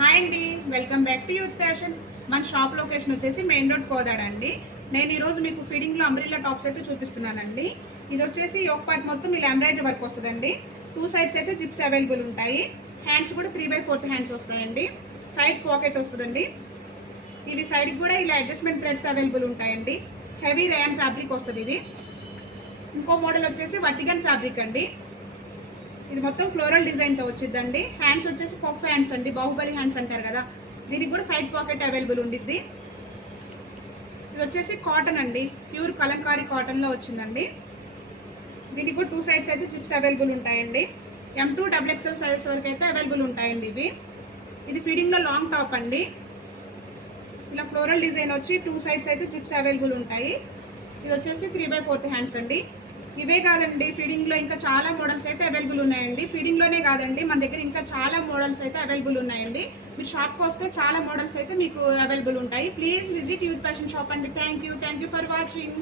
Hi అండి, welcome back to youth fashions. మన shop location వచ్చేసి మెయిన్ రోడ్ కోదాడ అండి. నేను ఈరోజు మీకు ఫిట్టింగ్లో అంబ్రిల్లా టాప్స్ అయితే చూపిస్తున్నానండి. ఇది వచ్చేసి యోక్ పార్ట్ మొత్తం ఇలా ఎంబ్రాయిడరీ వర్క్ వస్తుందండి. 2 సైడ్స్ అయితే జిప్స్ అవైలబుల్ ఉంటాయి. హ్యాండ్స్ కూడా 3/4 హ్యాండ్స్ వస్తాయండి. సైడ్ పాకెట్ వస్తుందండి. ఇది సైడ్కి కూడా ఇలా అడ్జస్ట్మెంట్ థ్రెడ్స్ అవైలబుల్ ఉంటాయండి. హెవీ రేయన్ ఫ్యాబ్రిక్ వస్తుంది ఇది. ఇంకో మోడల్ వచ్చేసి వర్టికల్ ఫ్యాబ్రిక్ అండి. ఇది మొత్తం ఫ్లోరల్ డిజైన్తో వచ్చిందండి. హ్యాండ్స్ వచ్చేసి పఫ్ హ్యాండ్స్ అండి, బాహుబలి హ్యాండ్స్ అంటారు కదా. దీనికి కూడా సైడ్ పాకెట్ అవైలబుల్ ఉండిద్ది. ఇది వచ్చేసి కాటన్ అండి, ప్యూర్ కలంకారీ కాటన్లో వచ్చిందండి. దీనికి కూడా 2 సైడ్స్ అయితే జిప్స్ అవైలబుల్ ఉంటాయండి. M2 XXL సైజ్ వరకు అయితే అవైలబుల్ ఉంటాయండి ఇవి. ఇది ఫీడింగ్లో లాంగ్ టాప్ అండి. ఇలా ఫ్లోరల్ డిజైన్ వచ్చి 2 సైడ్స్ అయితే జిప్స్ అవైలబుల్ ఉంటాయి. ఇది వచ్చేసి 3/4 హ్యాండ్స్ అండి. ఇవే కాదండి, ఫీడింగ్లో ఇంకా చాలా మోడల్స్ అయితే అవైలబుల్ ఉన్నాయండి. ఫీడింగ్లోనే కాదండి, మన దగ్గర ఇంకా చాలా మోడల్స్ అయితే అవైలబుల్ ఉన్నాయండి. మీరు షాప్కి వస్తే చాలా మోడల్స్ అయితే మీకు అవైలబుల్ ఉంటాయి. Please visit youth fashion shop అండి. Thank you for watching.